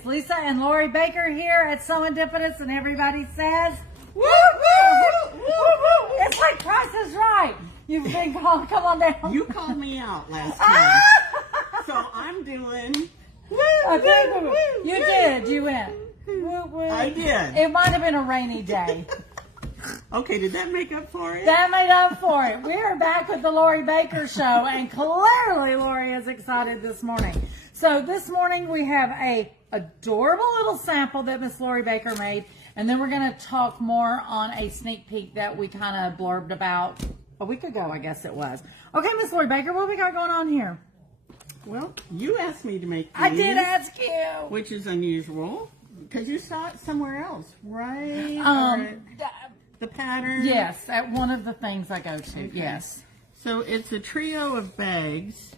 It's Lisa and Lori Baker here at SewEndipitous, and everybody says, woo, woo, woo, woo. It's like Price is Right. You've been called, come on down. You called me out last time. So I'm doing, woo, Okay, woo, woo, you woo. did. You went. Woo, woo. I did. It might have been a rainy day. Okay, did that make up for it? That made up for it. We are back with the Lori Baker Show, and clearly Lori is excited this morning. So this morning we have a adorable little sample that Miss Lori Baker made, and then we're going to talk more on a sneak peek that we kind of blurbed about a week ago, I guess it was. Okay, Miss Lori Baker, what do we got going on here? Well, you asked me to make these, I did ask you. which is unusual because you saw it somewhere else, right? The pattern. Yes, at one of the things I go to. Okay. Yes. So it's a trio of bags,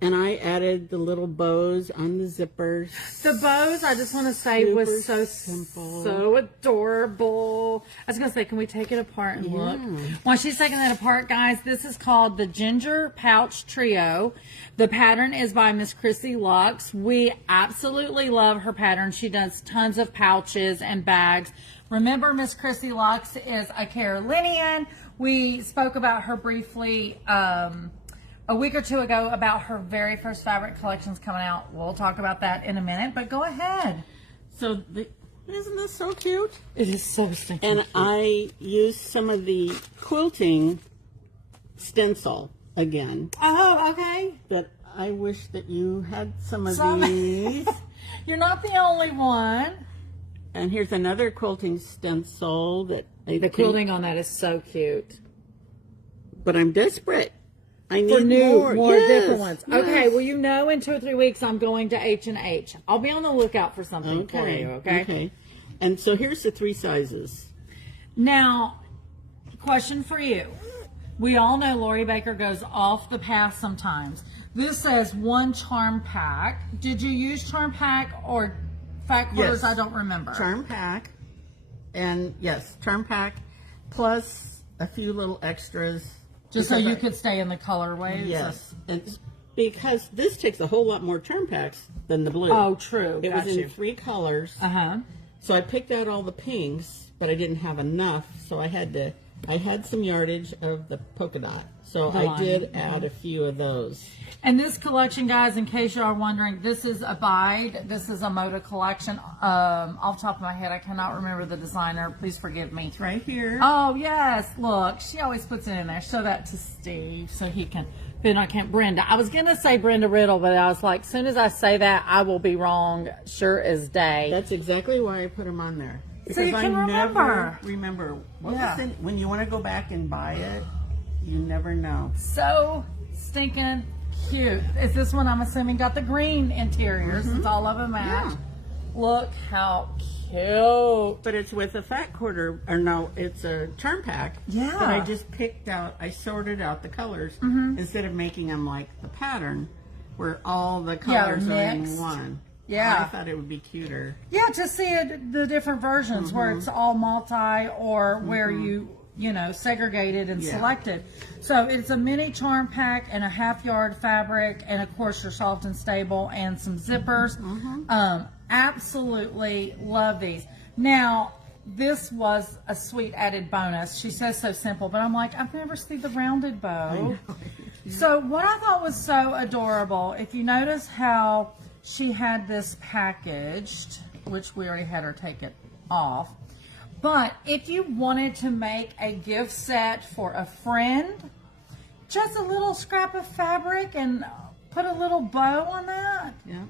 and I added the little bows on the zippers. The bows, I just want to say, was so simple. so adorable. I was going to say, can we take it apart and look? While she's taking that apart, guys, this is called the Ginger Pouch Trio. The pattern is by Miss Chrissy Lux. We absolutely love her pattern. She does tons of pouches and bags. Remember, Miss Chrissy Lux is a Carolinian. We spoke about her briefly a week or two ago about her very first fabric collections coming out. We'll talk about that in a minute, but go ahead. So isn't this so cute? It is so stinking And cute. I used some of the quilting stencil again. Oh, okay. But I wish that you had some of Some. these. You're not the only one. And here's another quilting stencil that The quilting on that is so cute. But I'm desperate. I need For new, more Yes, different ones. yes. Okay, well, you know, in 2 or 3 weeks, I'm going to H&H. I'll be on the lookout for something for you, okay? Okay. And so here's the 3 sizes. Now, question for you. We all know Lori Baker goes off the path sometimes. This says 1 charm pack. Did you use charm pack or fat quarters? Yes. I don't remember. Charm pack. And yes, charm pack plus a few little extras. Just so Because you I- could stay in the colorways? Yes. And because this takes a whole lot more charm packs than the blue. Oh, true. It Got was you. in 3 colors. Uh-huh. So I picked out all the pinks, but I didn't have enough, so I had some yardage of the polka dot. So The I line. did add a few of those. And this collection, guys, in case you are wondering, this is Abide. This is a Moda collection. Off the top of my head, I cannot remember the designer. Please forgive me. It's right here. Oh, yes. Look, she always puts it in there. Show that to Steve so he can. Then I can't. Brenda. I was going to say Brenda Riddle, but I was like, as soon as I say that, I will be wrong. Sure as day. That's exactly why I put them on there. So you can I remember. never remember. What Yeah. was in, when you want to go back and buy it, you never know. So stinking cute. Is this one, I'm assuming, got the green interior since all of them match? Yeah. Look how cute. But it's with a fat quarter, or no, it's a charm pack. Yeah. That I just picked out, I sorted out the colors instead of making them like the pattern where all the colors are in mixed. one. Yeah. I thought it would be cuter. Yeah, to see it, the different versions where it's all multi or where you know, segregated and Yeah. selected. So it's a mini charm pack and a half yard fabric, and of course your soft and stable and some zippers. Absolutely love these. Now, this was a sweet added bonus. She says so simple, but I'm like, I've never seen the rounded bow. So what I thought was so adorable, if you notice how she had this packaged, which we already had her take it off, but if you wanted to make a gift set for a friend, just a little scrap of fabric and put a little bow on that. Yeah.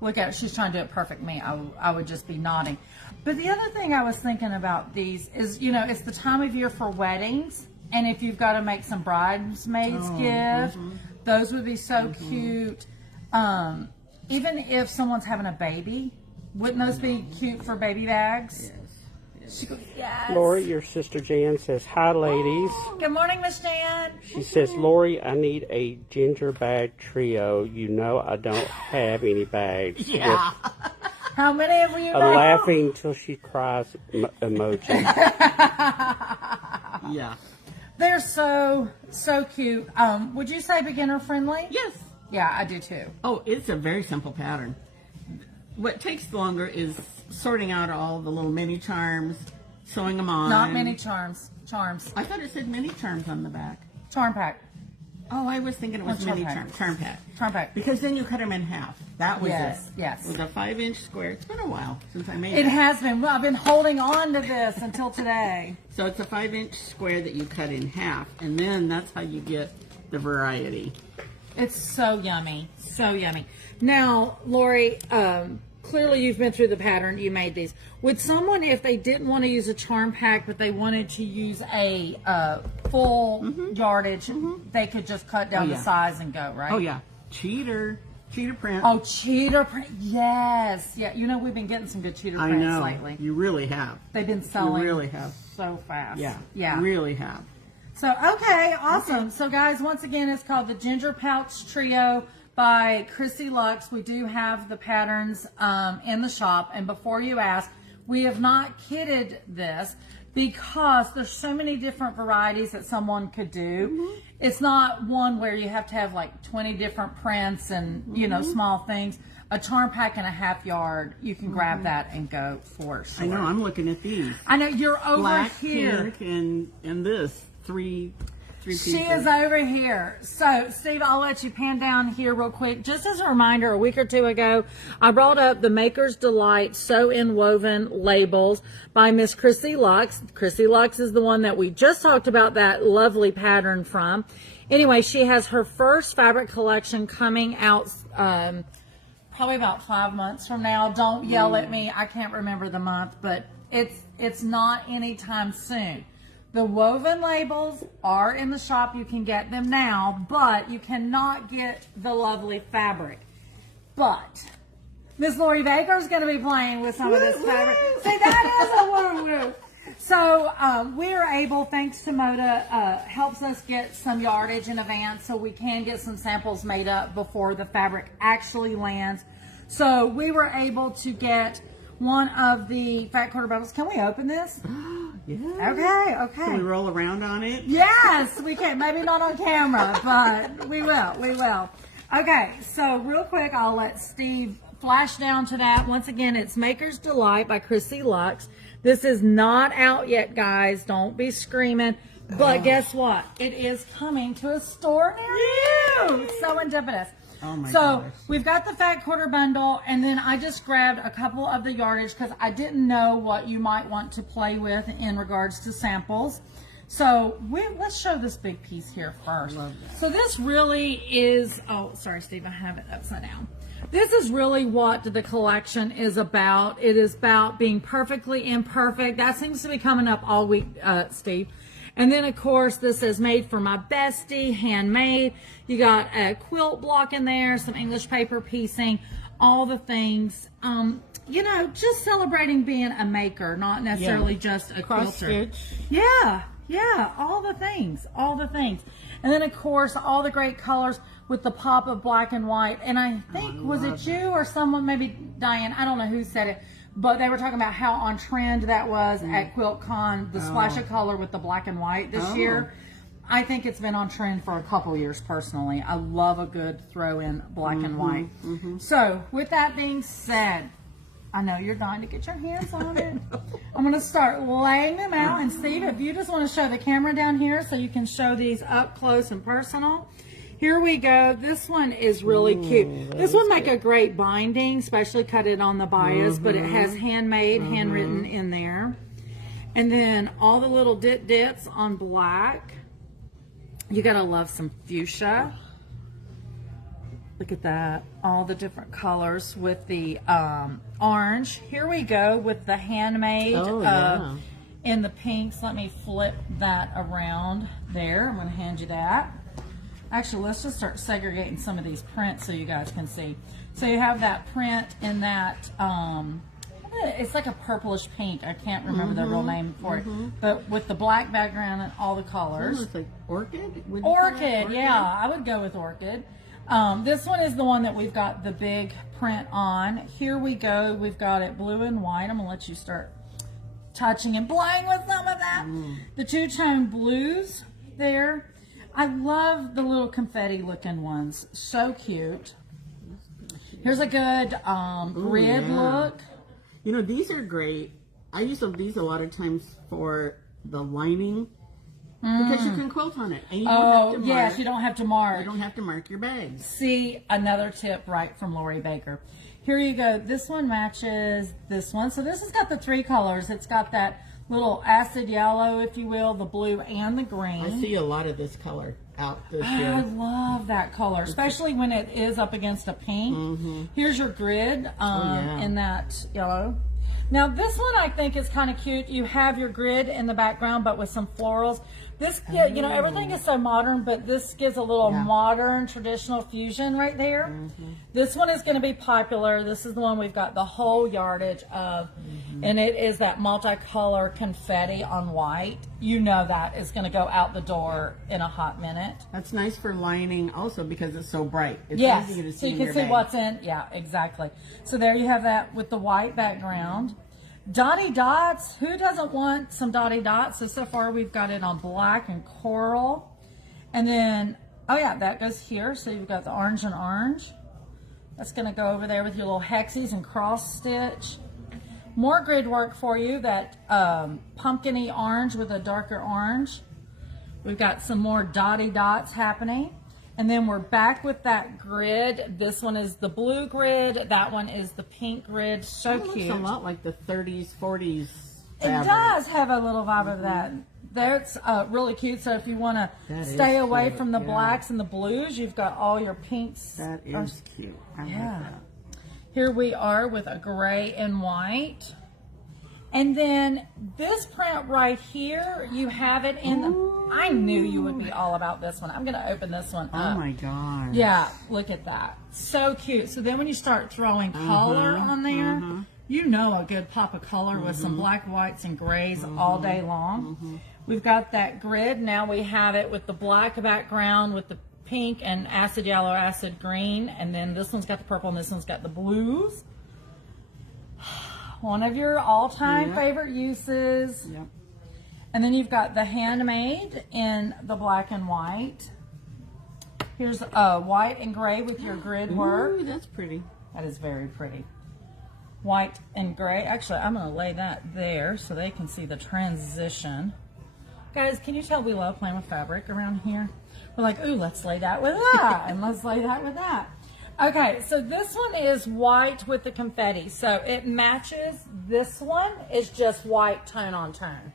Look at it. She's trying to do it perfect me. I would just be nodding. But the other thing I was thinking about these is, you know, it's the time of year for weddings. And if you've got to make some bridesmaids gift, those would be so cute. Even if someone's having a baby, wouldn't those be cute for baby bags? She goes, yes. Lori, your sister Jan says, hi ladies. Good morning, Miss Jan. She says, Lori, I need a ginger bag trio. You know I don't have any bags. Yeah. How many have you A made? laughing till she cries emoji. Yeah. They're so cute. Would you say beginner friendly? Yes. Yeah, I do too. Oh, it's a very simple pattern. what takes longer is sorting out all the little mini charms, sewing them on. Not mini charms. Charms. I thought it said mini charms on the back. Charm pack. Oh, I was thinking it was charm mini pack. charm pack. Charm pack. Because then you cut them in half. That was Yes, it. yes. With a 5-inch square. It's been a while since I made It it. has been. Well, I've been holding on to this until today. So it's a 5-inch square that you cut in half, and then that's how you get the variety. It's so yummy. So yummy. Now, Lori, clearly you've been through the pattern. You made these. Would someone, if they didn't want to use a charm pack, but they wanted to use a full yardage, they could just cut down the size and go, right? Oh yeah, cheater print. Oh, cheater print. Yes. Yeah, you know, we've been getting some good cheater I prints know. lately. You really have. They've been selling You really have. so fast. Yeah. Yeah. Really have. So, okay, awesome. So, guys, once again, it's called the Ginger Pouch Trio by Chrissy Lux. We do have the patterns in the shop. And before you ask, we have not kitted this because there's so many different varieties that someone could do. It's not one where you have to have like 20 different prints and, you know, small things. A charm pack and a half yard, you can grab that and go for sure. I know. I'm looking at these. I know, you're over Black, here. pink, and this three pieces. She is over here. So, Steve, I'll let you pan down here real quick. Just as a reminder, a week or two ago, I brought up the Maker's Delight Sew and Woven labels by Miss Chrissy Lux. Chrissy Lux is the one that we just talked about that lovely pattern from. Anyway, she has her first fabric collection coming out probably about 5 months from now. Don't yell at me. I can't remember the month, but it's not anytime soon. The woven labels are in the shop. You can get them now, but you cannot get the lovely fabric. But Miss Lori Baker is going to be playing with some of this fabric. See, that is a woo-woo. So we're able, thanks to Moda, helps us get some yardage in advance so we can get some samples made up before the fabric actually lands. So we were able to get one of the fat quarter bundles. Can we open this? Yeah. Okay. Can we roll around on it? Yes, we can. Maybe not on camera, but we will. Okay, so real quick, I'll let Steve flash down to that. Once again, it's Maker's Delight by Chrissy Lux. This is not out yet, guys. Don't be screaming. But guess what? It is coming to a store near you. SewEndipitous. Oh my so gosh. we've got the fat quarter bundle, and then I just grabbed a couple of the yardage because I didn't know what you might want to play with in regards to samples. So let's show this big piece here first. Love that. So this really is, oh, sorry, Steve, I have it upside down. This is really what the collection is about. It is about being perfectly imperfect. That seems to be coming up all week, Steve. And then, of course, this is made for my bestie, handmade. You got a quilt block in there, some English paper piecing, all the things. You know, just celebrating being a maker, not necessarily just a Cross quilter. stitch. Yeah, all the things. And then, of course, all the great colors with the pop of black and white. And I think, was it you or someone, maybe Diane, I don't know who said it, but they were talking about how on trend that was at QuiltCon, the splash of color with the black and white this year. I think it's been on trend for a couple years personally. I love a good throw in black and white. So with that being said, I know you're dying to get your hands on it. I'm going to start laying them out. And Steve, if you just want to show the camera down here so you can show these up close and personal. Here we go. This one is really cute. This would make a great binding, especially cut it on the bias, but it has handmade, handwritten in there. And then all the little dits on black. You gotta love some fuchsia. Look at that. All the different colors with the orange. Here we go with the handmade in the pinks. Let me flip that around there. I'm gonna hand you that. Actually, let's just start segregating some of these prints so you guys can see. So you have that print in that, it's like a purplish pink. I can't remember the real name for it. But with the black background and all the colors. It's like orchid? Orchid, yeah. I would go with orchid. This one is the one that we've got the big print on. Here we go. We've got it blue and white. I'm going to let you start touching and playing with some of that. The two-tone blues there. I love the little confetti looking ones. So cute. Here's a good grid look. You know, these are great. I use these a lot of times for the lining because you can quilt on it. And you don't have to mark. Yes, you don't have to mark. You don't have to mark your bags. See, another tip right from Lori Baker. Here you go. This one matches this one. So this has got the 3 colors. It's got that little acid yellow, if you will, the blue and the green. I see a lot of this color out this year. I love that color, especially when it is up against a pink. Here's your grid in that yellow. Now this one I think is kind of cute. You have your grid in the background, but with some florals. This, you know, everything is so modern, but this gives a little modern, traditional fusion right there. This one is going to be popular. This is the one we've got the whole yardage of, and it is that multicolor confetti on white. You know that is going to go out the door in a hot minute. That's nice for lining also because it's so bright. It's Yes, easy to see so you in can your see bag. what's in. Yeah, exactly. So there you have that with the white background. Dotty dots. Who doesn't want some dotty dots? So far we've got it on black and coral. And then, oh yeah, that goes here. So you've got the orange and orange. That's going to go over there with your little hexies and cross stitch. More grid work for you, that pumpkin-y orange with a darker orange. We've got some more dotty dots happening. And then we're back with that grid. This one is the blue grid. That one is the pink grid. So It cute. looks a lot like the 30s, 40s It fabric. does have a little vibe of that. That's really cute. So if you want to stay away cute, from the yeah. blacks and the blues, you've got all your pinks. That is cute. I like that. Here we are with a gray and white. And then this print right here, you have it in the... I knew you would be all about this one. I'm going to open this one up. Oh my gosh. Yeah, look at that. So cute. So then when you start throwing color on there, you know a good pop of color with some black, whites, and grays all day long. We've got that grid. Now we have it with the black background with the pink and acid yellow, acid green. And then this one's got the purple and this one's got the blues. One of your all-time favorite uses. Yep. And then you've got the handmade in the black and white. Here's white and gray with your grid work. Ooh, that's pretty. That is very pretty. White and gray. Actually, I'm going to lay that there so they can see the transition. Guys, can you tell we love playing with fabric around here? We're like, ooh, let's lay that with that, and let's lay that with that. Okay, so this one is white with the confetti. So it matches. This one is just white tone on tone.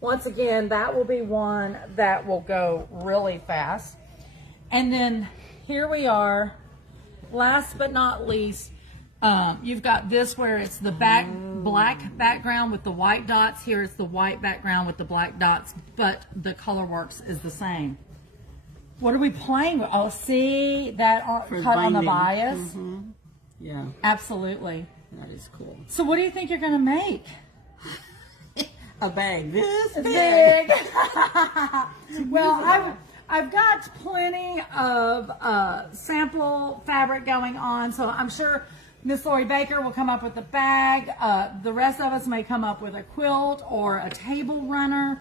Once again, that will be one that will go really fast. And then here we are. Last but not least, you've got this where it's the black background with the white dots. Here it's the white background with the black dots, but the color works is the same. What are we playing with? Oh, see that cut on the bias? Yeah. Absolutely. That is cool. So what do you think you're going to make? A bag this Big. Well, I've got plenty of sample fabric going on, so I'm sure Miss Lori Baker will come up with a bag. The rest of us may come up with a quilt or a table runner.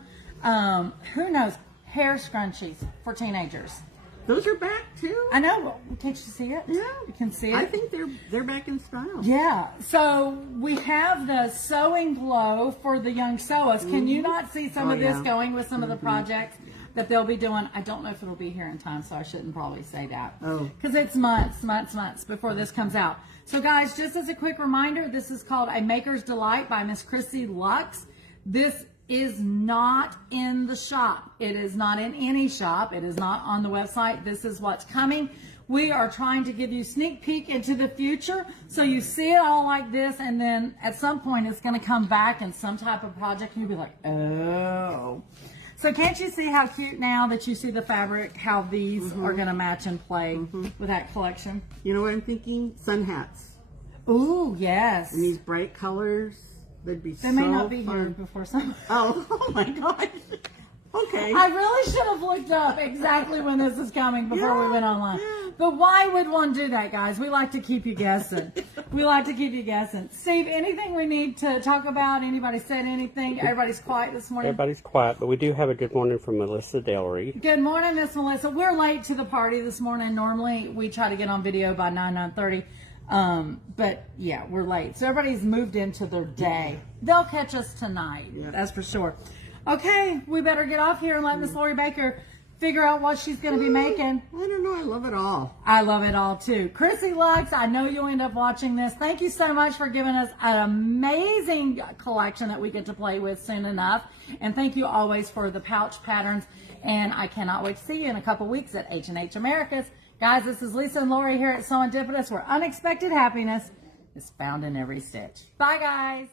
Who knows? Hair scrunchies for teenagers. Those are back too? I know. Can't you see it? Yeah. You can see it. I think they're back in style. Yeah. So we have the sewing glow for the young sewers. Can you not see some of this going with some of the projects that they'll be doing? I don't know if it'll be here in time, so I shouldn't probably say that. Oh. Because it's months before this comes out. So guys, just as a quick reminder, this is called A Maker's Delight by Miss Chrissy Lux. This is not in the shop. It is not in any shop. It is not on the website. This is what's coming. We are trying to give you sneak peek into the future so you see it all like this, and then at some point it's going to come back in some type of project and you'll be like, oh. So can't you see how cute now that you see the fabric, how these are going to match and play with that collection? You know what I'm thinking? Sun hats. Ooh, yes. And these bright colors. They'd be They so may not be fun. here before summer. Oh my gosh. Okay. I really should have looked up exactly when this is coming before we went online. Yeah. But why would one do that, guys? We like to keep you guessing. We like to keep you guessing. Steve, anything we need to talk about? Anybody said anything? Everybody's quiet this morning? Everybody's quiet, but we do have a good morning from Melissa Dellery. Good morning, Miss Melissa. We're late to the party this morning. Normally, we try to get on video by 9:30. But yeah, we're late. So everybody's moved into their day. They'll catch us tonight. Yeah. That's for sure. Okay, we better get off here and let Miss Lori Baker figure out what she's going to be making. I don't know. I love it all. I love it all too. Chrissy Lux, I know you'll end up watching this. Thank you so much for giving us an amazing collection that we get to play with soon enough. And thank you always for the pouch patterns. And I cannot wait to see you in a couple weeks at H&H Americas. Guys, this is Lisa and Lori here at SewEndipitous, where unexpected happiness is found in every stitch. Bye, guys.